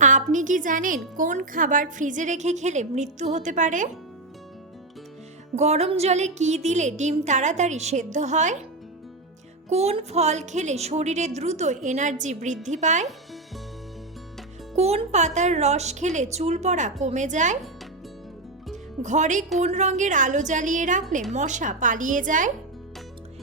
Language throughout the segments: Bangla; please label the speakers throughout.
Speaker 1: আপনি কি জানেন কোন খাবার ফ্রিজে রেখে খেলে মৃত্যু হতে পারে? গরম জলে কি দিলে ডিম তাড়াতাড়ি সেদ্ধ হয়? কোন ফল খেলে শরীরে দ্রুত এনার্জি বৃদ্ধি পায়? কোন পাতার রস খেলে চুল পড়া কমে যায়? ঘরে কোন রঙের আলো জ্বালিয়ে রাখলে মশা পালিয়ে যায়?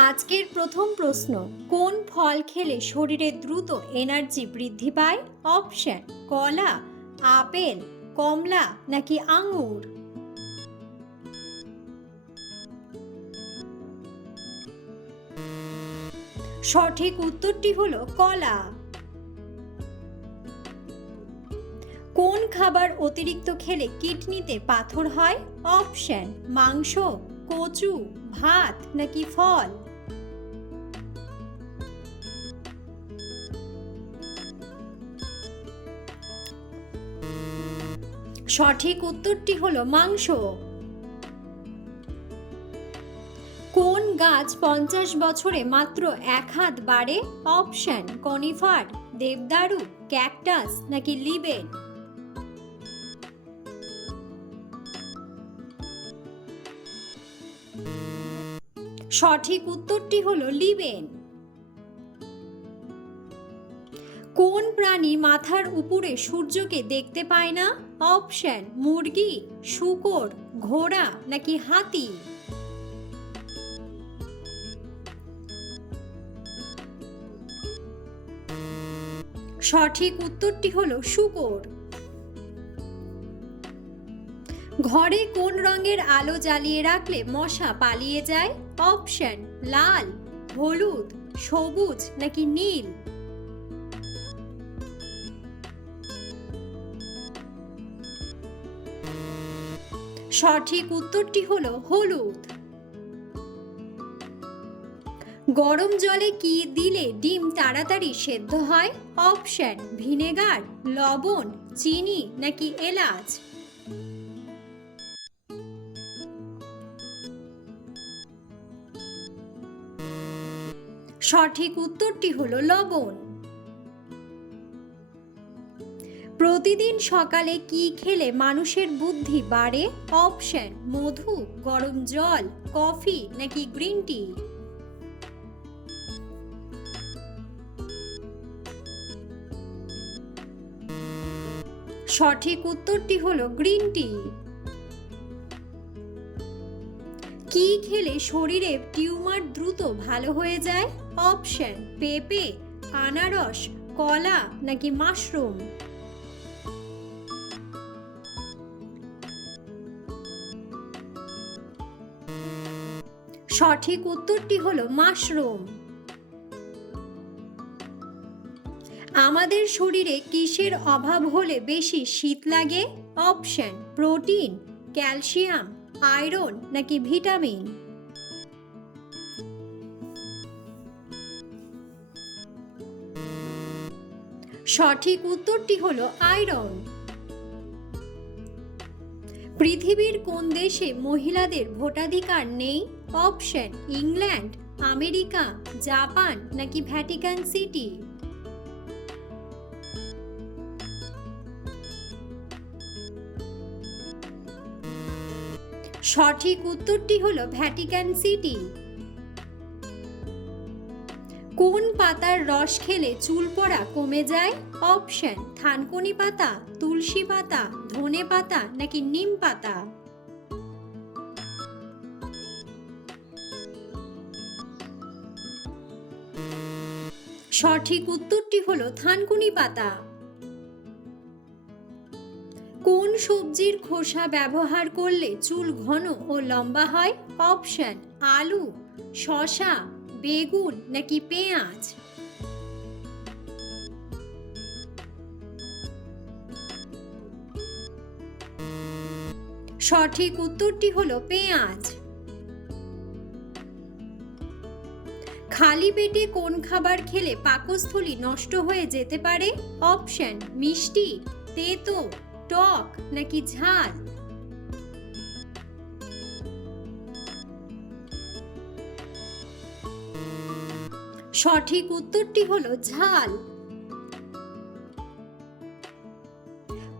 Speaker 1: আজকের প্রথম প্রশ্ন, কোন ফল খেলে শরীরে দ্রুত এনার্জি বৃদ্ধি পায়? অপশন, কলা, আপেল, কমলা নাকি আঙুর? সঠিক উত্তরটি হলো কলা। কোন খাবার অতিরিক্ত খেলে কিডনিতে পাথর হয়? অপশন, মাংস, কচু, ভাত নাকি ফল? সঠিক উত্তরটি হলো মাংস। কোন গাছ পঞ্চাশ বছরে মাত্র এক হাত বাড়ে? অপশন, কনিফার, দেবদারু, ক্যাকটাস নাকি লিবেন? সঠিক উত্তরটি হলো লিবেন। কোন প্রাণী মাথার উপরে সূর্যকে দেখতে পায় না? অপশন, মুরগি, শুকর, ঘোড়া নাকি হাতি? সঠিক উত্তরটি হলো শুকর। ঘরে কোন রঙের আলো জ্বালিয়ে রাখলে মশা পালিয়ে যায়? অপশন, লাল, হলুদ, সবুজ নাকি নীল? সঠিক উত্তরটি হলো হলুদ। গরম জলে কি দিলে ডিম তাড়াতাড়ি সেদ্ধ হয়? অপশন, ভিনেগার, লবণ, চিনি নাকি এলাচ? সঠিক উত্তরটি হলো লবণ। প্রতিদিন সকালে কি খেলে মানুষের বুদ্ধি বাড়ে? অপশন, মধু, গরম জল, কফি নাকি গ্রিন টি? সঠিক উত্তরটি হলো গ্রিন টি। কি খেলে শরীরে টিউমার দ্রুত ভালো হয়ে যায়? অপশন, পেঁপে, আনারস, কলা নাকি মাশরুম? সঠিক উত্তরটি হলো মাশরুম। আমাদের শরীরে কিসের অভাব হলে বেশি শীত লাগে? অপশন, প্রোটিন, ক্যালসিয়াম, আয়রন নাকি ভিটামিন? সঠিক উত্তরটি হলো আয়রন। পৃথিবীর কোন দেশে মহিলাদের ভোটাধিকার নেই? অপশন, ইংল্যান্ড, আমেরিকা, জাপান নাকি ভ্যাটিকান সিটি? সঠিক উত্তরটি হলো ভ্যাটিকান সিটি। কোন পাতার রস খেলে চুল পড়া কমে যায়? অপশন, থানকুনি পাতা, তুলসী পাতা, ধনে পাতা নাকি নিম পাতা? সঠিক উত্তরটি হলো থানকুনি পাতা। কোন সবজির খোসা ব্যবহার করলে চুল ঘন ও লম্বা হয়? অপশন, আলু, শসা বেগুন নাকি পেঁয়াজ? সঠিক উত্তরটি হলো পেঁয়াজ। খালি পেটে কোন খাবার খেলে পাকস্থলী নষ্ট হয়ে যেতে পারে? অপশন, মিষ্টি, তেতো, টক নাকি ঝাল? সঠিক উত্তরটি হলো ঝাল।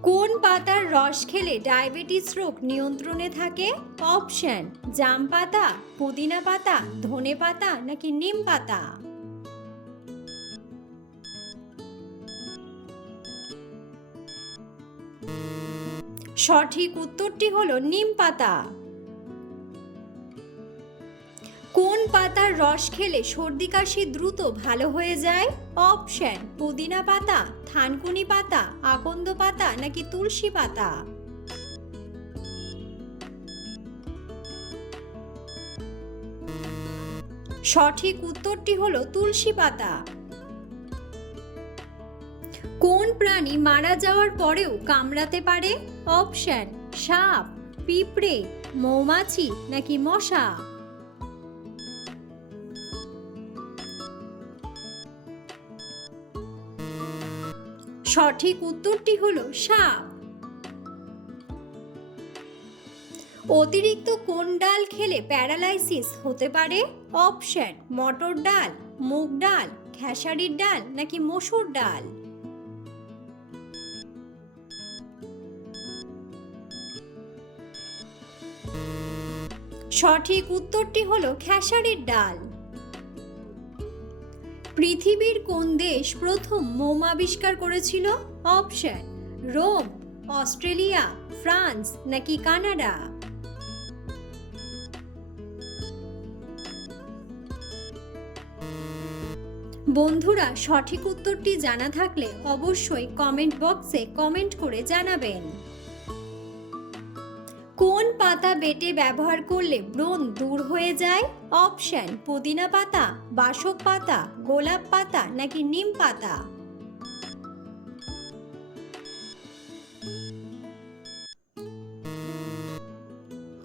Speaker 1: কোন পাতার রস খেলে ডায়াবেটিস রোগ নিয়ন্ত্রণে থাকে? অপশন, জাম পাতা, পুদিনা পাতা, ধনে পাতা নাকি নিম পাতা? সঠিক উত্তরটি হলো নিম পাতা। পাতার রস খেলে সর্দি কাশি দ্রুত ভালো হয়ে যায়। অপশন, পুদিনা পাতা, থানকুনি পাতা, আকন্দ পাতা নাকি তুলসী পাতা? সঠিক উত্তরটি হলো তুলসী পাতা। কোন প্রাণী মারা যাওয়ার পরেও কামড়াতে পারে? অপশন, সাপ, পিঁপড়ে, মৌমাছি নাকি মশা? সঠিক উত্তরটি হলো সাপ। অতিরিক্ত কোন ডাল খেলে প্যারালাইসিস হতে পারে? অপশন, মটর ডাল, মুগ ডাল, খেসারির ডাল নাকি মসুর ডাল? সঠিক উত্তরটি হলো খেসারির ডাল। পৃথিবীর কোন দেশ প্রথম মোম আবিষ্কার করেছিল? অপশন, রোম, অস্ট্রেলিয়া, ফ্রান্স নাকি কানাডা? বন্ধুরা, সঠিক উত্তরটি জানা থাকলে অবশ্যই কমেন্ট বক্সে কমেন্ট করে জানাবেন। কোন পাতা বেটে ব্যবহার করলে ব্রণ দূর হয়ে যায়? অপশন, পুদিনা পাতা, বাসক পাতা, গোলাপ পাতা নাকি নিম পাতা?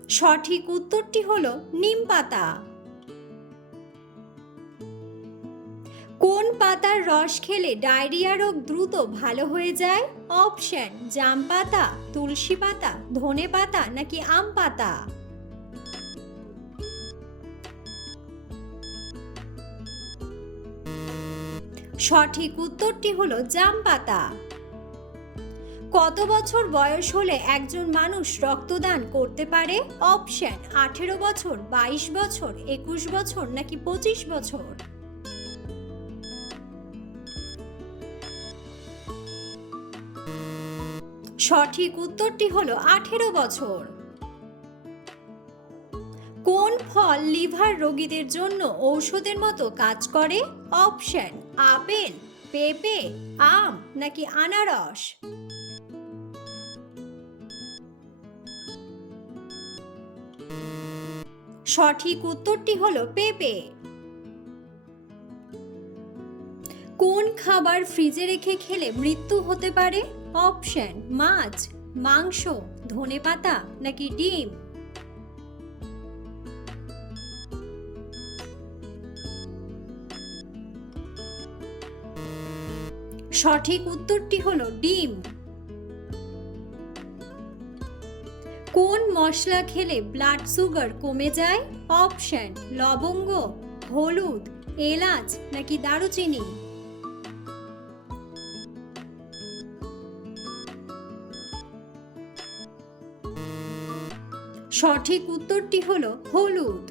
Speaker 1: সঠিক উত্তরটি হলো নিম পাতা। কোন পাতার রস খেলে ডায়রিয়া রোগ দ্রুত ভালো হয়ে যায়? অপশন জাম পাতা তুলসী পাতা ধনে পাতা নাকি আম পাতা সঠিক উত্তরটি হলো জাম পাতা। কত বছর বয়স হলে একজন মানুষ রক্তদান করতে পারে? অপশন আঠেরো বছর, বাইশ বছর, একুশ বছর, নাকি পঁচিশ বছর? সঠিক উত্তরটি হলো আঠেরো বছর। কোন ফল লিভার রোগীদের জন্য ঔষধের মতো কাজ করে? অপশন, আপেল, পেঁপে, আম নাকি আনারস? সঠিক উত্তরটি হলো পেঁপে। কোন খাবার ফ্রিজে রেখে খেলে মৃত্যু হতে পারে? অপশন মাছ, মাংস, ধনেপাতা নাকি ডিম? সঠিক উত্তরটি হলো ডিম। কোন মশলা খেলে ব্লাড সুগার কমে যায়? অপশন, লবঙ্গ, হলুদ, এলাচ নাকি দারুচিনি? সঠিক উত্তরটি হলো হলুদ।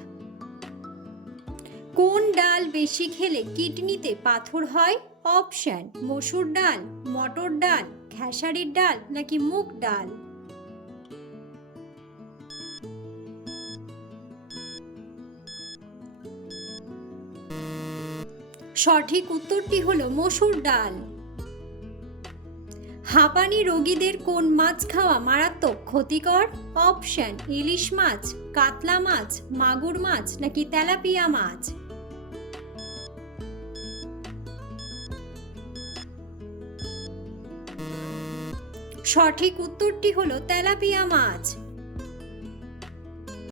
Speaker 1: কোন ডাল বেশি খেলে কিডনিতে পাথর হয়? অপশন, মসুর ডাল, মটর ডাল, খেসারির ডাল নাকি মুগ ডাল? সঠিক উত্তরটি হলো মসুর ডাল। হাঁপানি রোগীদের কোন মাছ খাওয়া মারাত্মক ক্ষতিকর? অপশন, ইলিশ মাছ, কাতলা মাছ, মাগুর মাছ নাকি তেলাপিয়া মাছ? সঠিক উত্তরটি হলো তেলাপিয়া মাছ।